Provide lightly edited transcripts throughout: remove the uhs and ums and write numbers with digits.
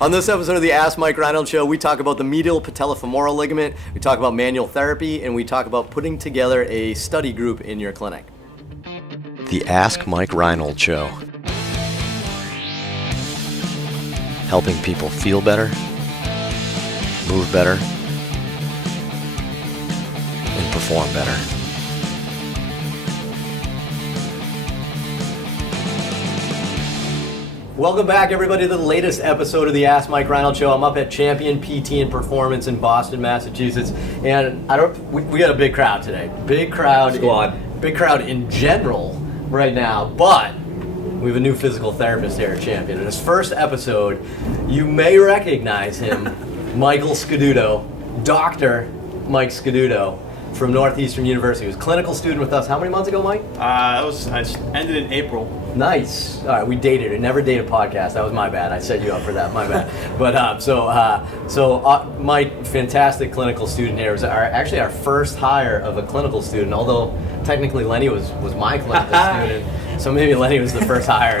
On this episode of the Ask Mike Reinold Show, we talk about the medial patellofemoral ligament, we talk about manual therapy, and we talk about putting together a study group in your clinic. The Ask Mike Reinold Show. Helping people feel better, move better, and perform better. Welcome back, everybody, to the latest episode of the Ask Mike Reinold Show. I'm up at Champion PT and Performance in Boston, Massachusetts, and we got a big crowd today. Big crowd in general right now, but we have a new physical therapist here at Champion. In his first episode, you may recognize him, Michael Scaduto, Dr. Mike Scaduto from Northeastern University. He was a clinical student with us. How many months ago, Mike? I ended in April. Nice. All right, we dated. I never dated a podcast. That was my bad. I set you up for that. My bad. But so Mike, fantastic clinical student here. It was actually our first hire of a clinical student. Although technically Lenny was my clinical student, so maybe Lenny was the first hire.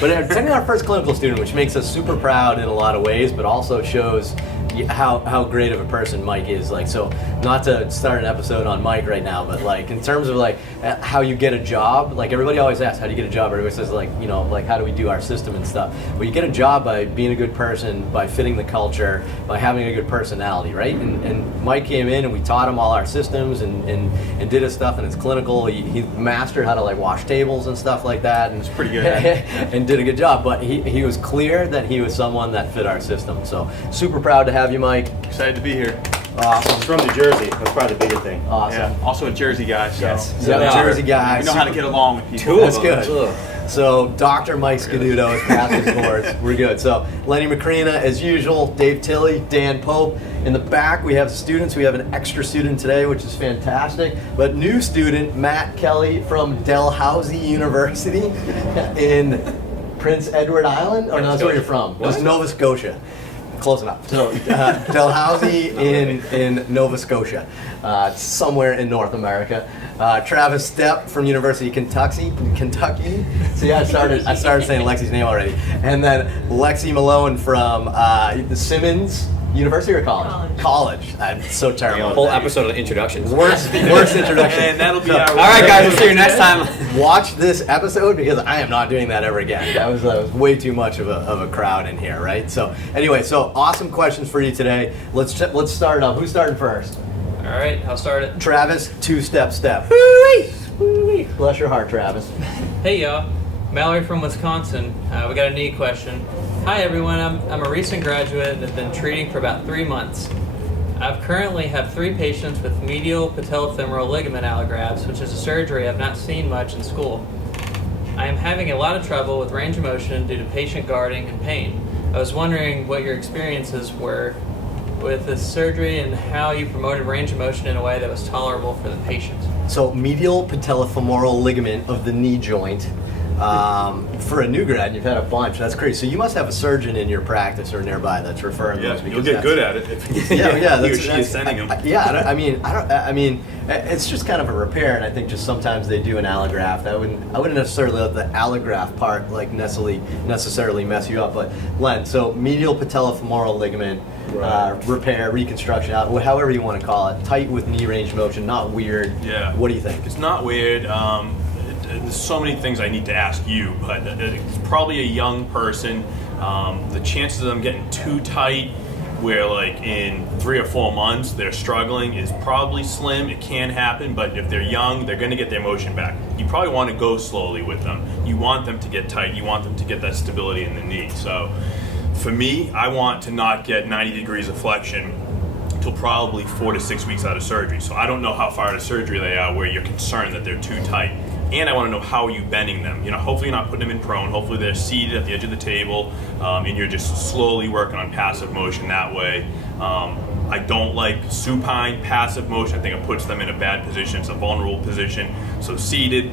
But technically our first clinical student, which makes us super proud in a lot of ways, but also shows how great of a person Mike is. Like, so not to start an episode on Mike right now, but like in terms of like how you get a job, like everybody always asks how do you get a job. Everybody says like, you know, like how do we do our system and stuff. Well, you get a job by being a good person, by fitting the culture, by having a good personality, right? And Mike came in and we taught him all our systems and did his stuff, and it's clinical. He mastered how to like wash tables and stuff like that, and it's pretty good. And did a good job. But he was clear that he was someone that fit our system. So super proud to have you, Mike. Excited to be here. Awesome. He's from New Jersey. That's probably the bigger thing. Awesome. Yeah. Also a Jersey guy. So. Yes. So Jersey guy. We know how to get along with people. That's good. So Dr. Mike Scaduto has passed his course. We're good. So Lenny Macrina, as usual, Dave Tilley, Dan Pope. In the back, we have students. We have an extra student today, which is fantastic. But new student, Matt Kelly from Dalhousie University in Prince Edward Island. Or no, that's where you're from. It's Nova Scotia. Close enough. So Dalhousie in Nova Scotia, somewhere in North America. Travis Stepp from University of Kentucky. See, I started saying Lexi's name already. And then Lexi Malone from the Simmons University or College. I'm so terrible. Whole episode of introductions. Worst introduction. And that'll be our. All right, guys. We'll see you next time. Watch this episode because I am not doing that ever again. That was way too much of a crowd in here, right? So anyway, so awesome questions for you today. Let's start off. Who's starting first? All right, I'll start it. Travis, two-step. Woo-wee. Bless your heart, Travis. Hey, y'all. Mallory from Wisconsin. We got a knee question. Hi, everyone. I'm a recent graduate and have been treating for about 3 months. I currently have 3 patients with medial patellofemoral ligament allografts, which is a surgery I've not seen much in school. I am having a lot of trouble with range of motion due to patient guarding and pain. I was wondering what your experiences were with this surgery and how you promoted range of motion in a way that was tolerable for the patient. So medial patellofemoral ligament of the knee joint. For a new grad, you've had a bunch. That's crazy. So you must have a surgeon in your practice or nearby that's referring those. You'll get good at it. If yeah. he or she is sending them. I mean, it's just kind of a repair, and I think just sometimes they do an allograft. I wouldn't necessarily let the allograft part like necessarily mess you up. But Len, so medial patellofemoral ligament repair, reconstruction, however you want to call it, tight with knee range motion, not weird. Yeah. What do you think? It's not weird. There's so many things I need to ask you, but it's probably a young person. The chances of them getting too tight, where like in 3 or 4 months they're struggling, is probably slim. It can happen, but if they're young, they're going to get their motion back. You probably want to go slowly with them. You want them to get tight. You want them to get that stability in the knee. So for me, I want to not get 90 degrees of flexion until probably 4 to 6 weeks out of surgery. So I don't know how far out of surgery they are where you're concerned that they're too tight. And I want to know how are you bending them. You know, hopefully you're not putting them in prone. Hopefully they're seated at the edge of the table, and you're just slowly working on passive motion that way. I don't like supine passive motion. I think it puts them in a bad position. It's a vulnerable position. So seated,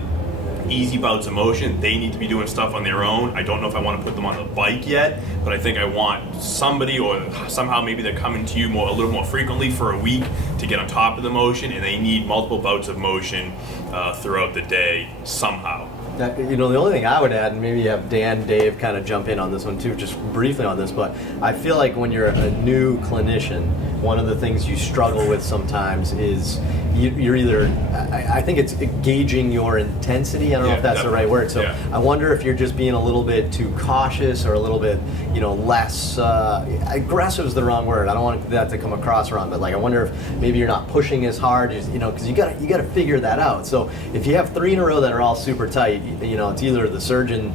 easy bouts of motion. They need to be doing stuff on their own. I don't know if I want to put them on the bike yet, but I think I want somebody, or somehow maybe they're coming to you a little more frequently for a week to get on top of the motion, and they need multiple bouts of motion throughout the day somehow. The only thing I would add, and maybe have Dan, Dave kind of jump in on this one too, just briefly on this, but I feel like when you're a new clinician, one of the things you struggle with sometimes is you're either, I think it's gauging your intensity. I don't know if that's the right word. So I wonder if you're just being a little bit too cautious or a little bit, less, aggressive is the wrong word. I don't want that to come across wrong, but like I wonder if maybe you're not pushing as hard, because you gotta figure that out. So if you have 3 in a row that are all super tight, it's either the surgeon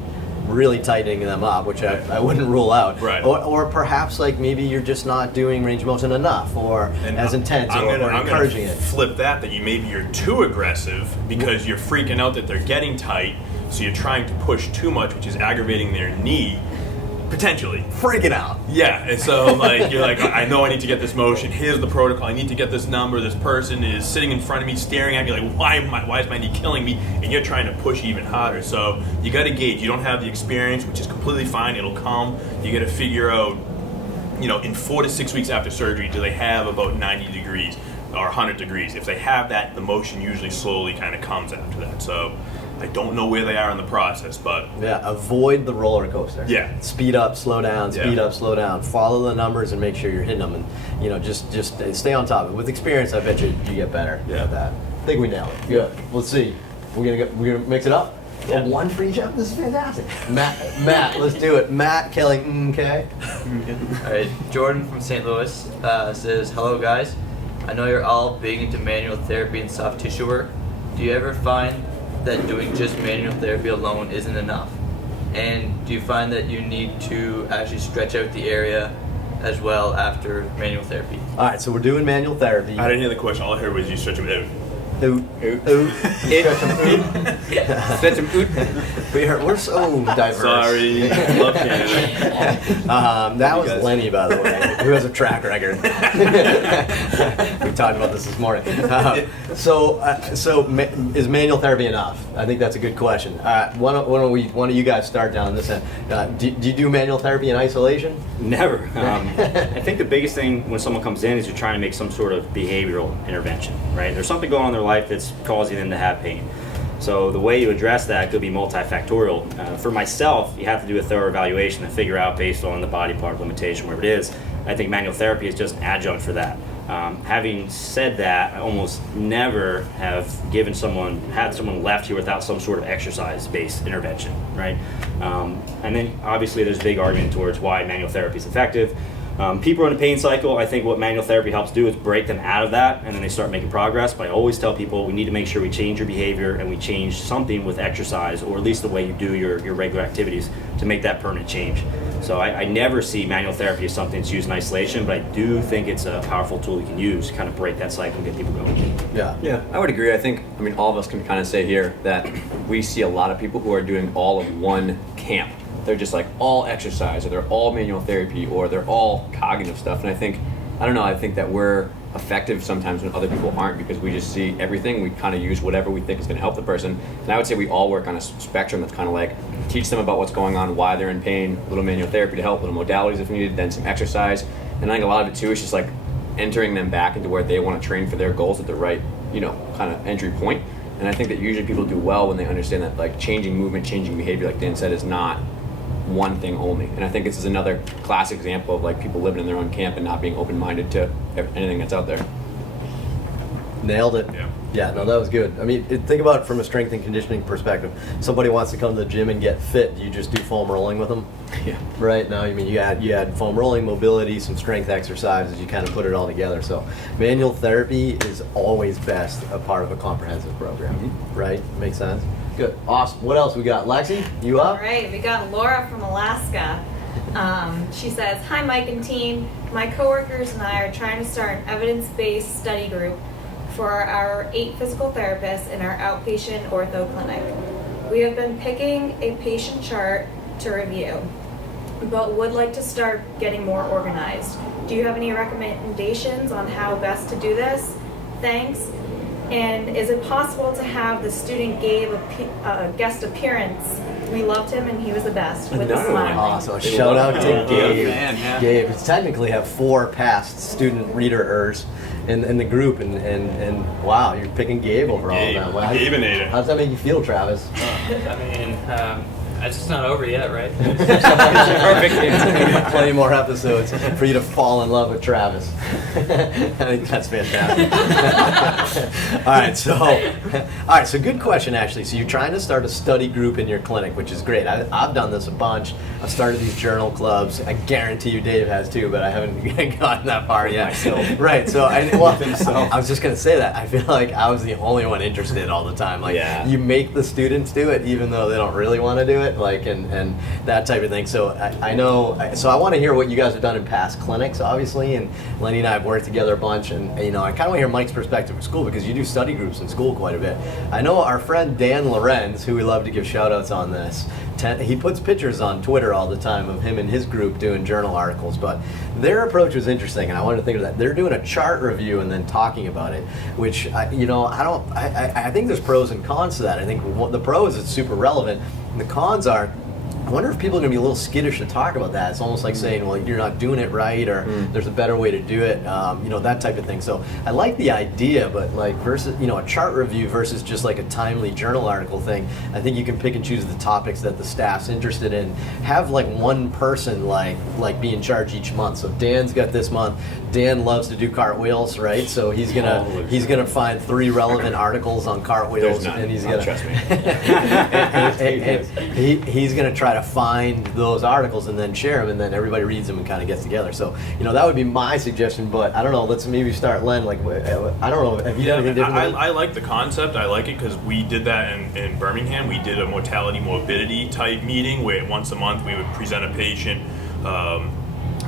really tightening them up, which I wouldn't rule out, right. or perhaps like maybe you're just not doing range of motion enough or as intense or encouraging it. Flip that maybe you're too aggressive because you're freaking out that they're getting tight, so you're trying to push too much, which is aggravating their knee. Potentially. Freaking out. Yeah, and so you're like, I know I need to get this motion. Here's the protocol. I need to get this number. This person is sitting in front of me, staring at me like, why is my knee killing me? And you're trying to push even harder. So you got to gauge. You don't have the experience, which is completely fine. It'll come. You got to figure out, in 4 to 6 weeks after surgery, do they have about 90 degrees or 100 degrees? If they have that, the motion usually slowly kind of comes after that. So I don't know where they are in the process, but avoid the roller coaster. Yeah, speed up, slow down, speed up, slow down. Follow the numbers and make sure you're hitting them, and just stay on top of it. With experience, I bet you get better at that. I think we nailed it. Good. Let's see. We're gonna mix it up. Yeah. One for each of. This is fantastic. Matt, let's do it. Matt, Kelly, okay. All right, Jordan from St. Louis says, "Hello guys. I know you're all big into manual therapy and soft tissue work. Do you ever find that doing just manual therapy alone isn't enough? And do you find that you need to actually stretch out the area as well after manual therapy?" All right, so we're doing manual therapy. I didn't hear the question. All I heard was you stretch them out. Stretch them out. We're so diverse. Sorry. Love Canada. That was Lenny, by the way, who has a track record. We talked about this morning. So is manual therapy enough? I think that's a good question. Why don't you guys start down this end? Do you do manual therapy in isolation? Never. I think the biggest thing when someone comes in is you're trying to make some sort of behavioral intervention, right? There's something going on in their life that's causing them to have pain. So the way you address that could be multifactorial. For myself, you have to do a thorough evaluation to figure out based on the body part limitation, wherever it is. I think manual therapy is just an adjunct for that. Having said that, I almost never have had someone left here without some sort of exercise-based intervention, right? And then obviously there's a big argument towards why manual therapy is effective. People are in a pain cycle. I think what manual therapy helps do is break them out of that, and then they start making progress. But I always tell people we need to make sure we change your behavior and we change something with exercise, or at least the way you do your regular activities, to make that permanent change. So I never see manual therapy as something that's used in isolation, but I do think it's a powerful tool you can use to kind of break that cycle and get people going. Yeah, I would agree. I think, all of us can kind of say here that we see a lot of people who are doing all of one camp. They're just like all exercise, or they're all manual therapy, or they're all cognitive stuff. And I think that we're effective sometimes when other people aren't, because we just see everything. We kind of use whatever we think is going to help the person. And I would say we all work on a spectrum that's kind of like teach them about what's going on, why they're in pain, a little manual therapy to help, little modalities if needed, then some exercise. And I think a lot of it too is just like entering them back into where they want to train for their goals at the right, kind of entry point. And I think that usually people do well when they understand that like changing movement, changing behavior, like Dan said, is not one thing only. And I think this is another classic example of like people living in their own camp and not being open-minded to anything that's out there. Nailed it. Yeah, no, that was good. Think about it from a strength and conditioning perspective. Somebody wants to come to the gym and get fit. Do you just do foam rolling with them? Yeah. Right now, you add foam rolling, mobility, some strength exercises. You kind of put it all together. So manual therapy is always best a part of a comprehensive program. Right? Makes sense. Good. Awesome. What else we got? Lexi, you up? All right, we got Laura from Alaska. She says, "Hi Mike and team. My coworkers and I are trying to start an evidence-based study group for our 8 physical therapists in our outpatient ortho clinic. We have been picking a patient chart to review, but would like to start getting more organized. Do you have any recommendations on how best to do this? Thanks. And is it possible to have the student give a guest appearance We loved him, and he was the best with the smiling. Awesome. Shout out to Gabe. man, yeah. Gabe, we technically have 4 past student readers in the group, and wow, you're picking Gabe over all of them. Wow. Gabe-inator. How does that make you feel, Travis? I mean, it's just not over yet, right? Perfect answer. Plenty more episodes for you to fall in love with Travis. I think that's fantastic. All right, so good question actually. So you're trying to start a study group in your clinic, which is great. I've done this a bunch. I've started these journal clubs. I guarantee you Dave has too, but I haven't gotten that far yet. Myself. Right. So I was just gonna say that. I feel like I was the only one interested all the time. Like you make the students do it, even though they don't really want to do it. Like and that type of thing. So I know. So I want to hear what you guys have done in past clinics, obviously. And Lenny and I have worked together a bunch. And I kind of want to hear Mike's perspective at school because you do study groups in school quite a bit. I know our friend Dan Lorenz, who we love to give shout outs on this. He puts pictures on Twitter all the time of him and his group doing journal articles, but their approach was interesting, and I wanted to think of that. They're doing a chart review and then talking about it, which I think there's pros and cons to that. I think the pros it's super relevant, and the cons are, I wonder if people are going to be a little skittish to talk about that. It's almost like saying, well, you're not doing it right, or there's a better way to do it, that type of thing. So I like the idea, but like versus, a chart review versus just like a timely journal article thing, I think you can pick and choose the topics that the staff's interested in. Have like one person like be in charge each month. So Dan's got this month. Dan loves to do cartwheels, right? So he's gonna find 3 relevant articles on cartwheels, and he's gonna trust me. he's gonna try to find those articles and then share them, and then everybody reads them and kind of gets together. So that would be my suggestion. But I don't know. Let's maybe start, Len. Like I don't know. Have you done anything different? I like the concept. I like it because we did that in Birmingham. We did a mortality morbidity type meeting where once a month we would present a patient.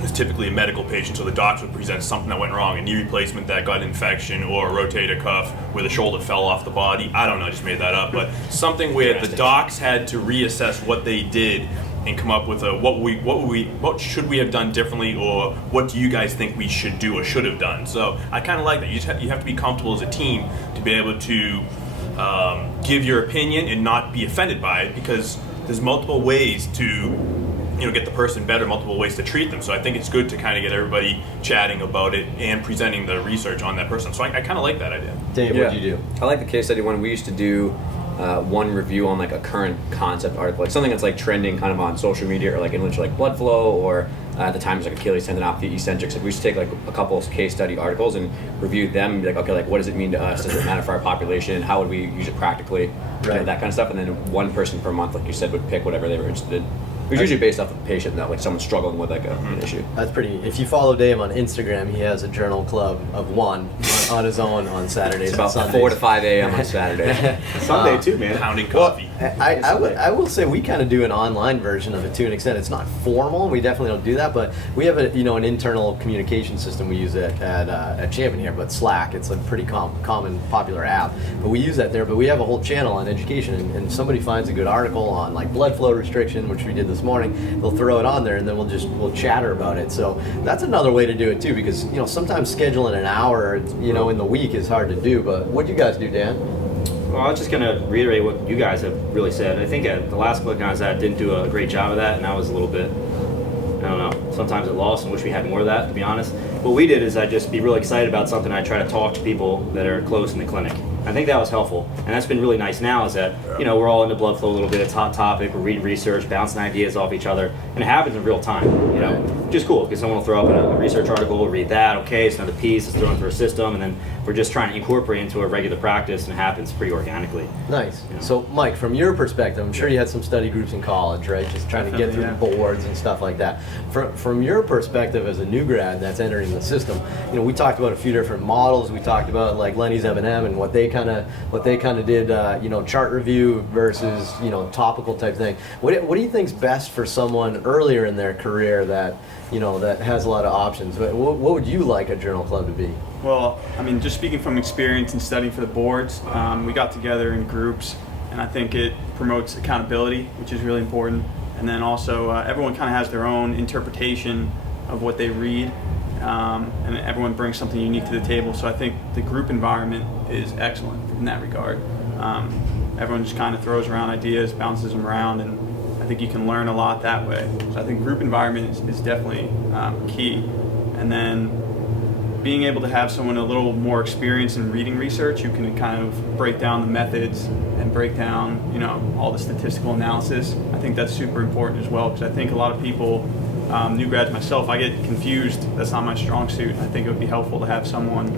It's typically a medical patient, so the docs would present something that went wrong, a knee replacement that got infection, or a rotator cuff where the shoulder fell off the body. I don't know, I just made that up, but something where the docs had to reassess what they did and come up with what should we have done differently, or what do you guys think we should do or should have done. So I kind of like that. You have to be comfortable as a team to be able to give your opinion and not be offended by it, because there's multiple ways to get the person better, multiple ways to treat them. So I think it's good to kind of get everybody chatting about it and presenting the research on that person. So I kind of like that idea. Dave, what'd you do? I like the case study one. We used to do one review on like a current concept article, like something that's like trending kind of on social media, or like in literature, like blood flow, or at the time it was like Achilles tendinopathy, eccentrics. Like we used to take like a couple of case study articles and review them and be like, okay, like what does it mean to us? Does it matter for our population? How would we use it practically? Right. That kind of stuff. And then one person per month, like you said, would pick whatever they were interested in. It was usually based off of the patient, not like someone struggling with like an issue. That's pretty. If you follow Dave on Instagram, he has a journal club of 1 on his own on Saturdays. It's about and Sundays. 4 to 5 a.m. on Saturday. Sunday too, man. Pounding coffee. I will say we kind of do an online version of it to an extent. It's not formal. We definitely don't do that, but we have an internal communication system we use at Champion here. But Slack, it's a pretty common popular app. But we use that there. But we have a whole channel on education, and if somebody finds a good article on like blood flow restriction, which we did this morning, they'll throw it on there, and then we'll chatter about it. So that's another way to do it too, because sometimes scheduling an hour in the week is hard to do. But what do you guys do, Dan? Well, I was just going to reiterate what you guys have really said. I think at the last clinic I was at didn't do a great job of that, and I was a little bit, I don't know, sometimes at loss and wish we had more of that, to be honest. What we did is I just be really excited about something. I try to talk to people that are close in the clinic. I think that was helpful, and that's been really nice now is that, we're all into blood flow a little bit. It's a hot topic. We're reading research, bouncing ideas off each other, and it happens in real time, which is cool because someone will throw up a research article, we'll read that, okay, it's another piece, it's thrown through a system, and then we're just trying to incorporate into a regular practice, and it happens pretty organically. Nice. So, Mike, from your perspective, I'm sure you had some study groups in college, right? Just trying to get through the boards and stuff like that. From your perspective as a new grad that's entering the system, we talked about a few different models. We talked about like Lenny's M&M and what they kind of did, chart review versus topical type thing. What do you think's best for someone earlier in their career that that has a lot of options? What would you like a journal club to be? Well, I mean, just speaking from experience and studying for the boards, we got together in groups, and I think it promotes accountability, which is really important. And then also, everyone kind of has their own interpretation of what they read, and everyone brings something unique to the table. So I think the group environment is excellent in that regard. Everyone just kind of throws around ideas, bounces them around, and I think you can learn a lot that way. So I think group environment is definitely key. And then being able to have someone a little more experienced in reading research who can kind of break down the methods and break down, all the statistical analysis. I think that's super important as well, because I think a lot of people, new grads myself, I get confused. That's not my strong suit. I think it would be helpful to have someone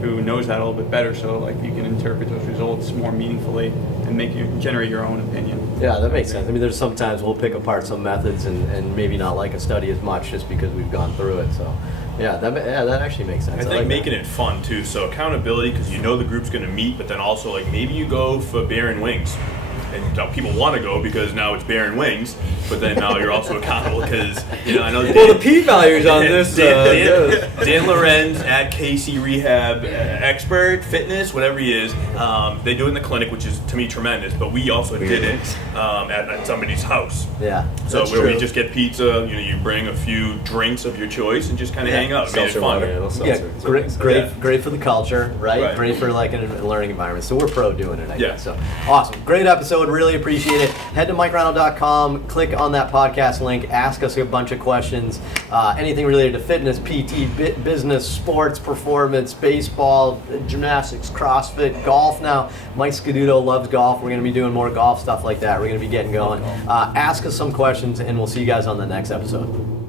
who knows that a little bit better, so like you can interpret those results more meaningfully and generate your own opinion. Yeah, that makes sense. I mean, there's sometimes we'll pick apart some methods and maybe not like a study as much just because we've gone through it. So, that actually makes sense. I think like making it fun too. So accountability, because the group's going to meet, but then also like maybe you go for beer and wings. And people want to go because now it's beer and wings, but then now you're also accountable because I know. Well, the p-values on this. Dan Lorenz at KC Rehab expert fitness, whatever he is, they do it in the clinic, which is to me tremendous. But we also did it at somebody's house. Yeah. So that's where true. we just get pizza, you bring a few drinks of your choice and just kind of hang out. Made it Seltzer fun. water. Yeah, great for the culture, right? Right. Great for like a learning environment. So we're pro doing it, I Yeah. guess. So awesome, great episode. Really appreciate it. Head to MikeReinold.com, click on that podcast link, ask us a bunch of questions, anything related to fitness, PT, business, sports, performance, baseball, gymnastics, CrossFit, golf. Now, Mike Scaduto loves golf. We're going to be doing more golf stuff like that. We're going to be getting going. Ask us some questions, and we'll see you guys on the next episode.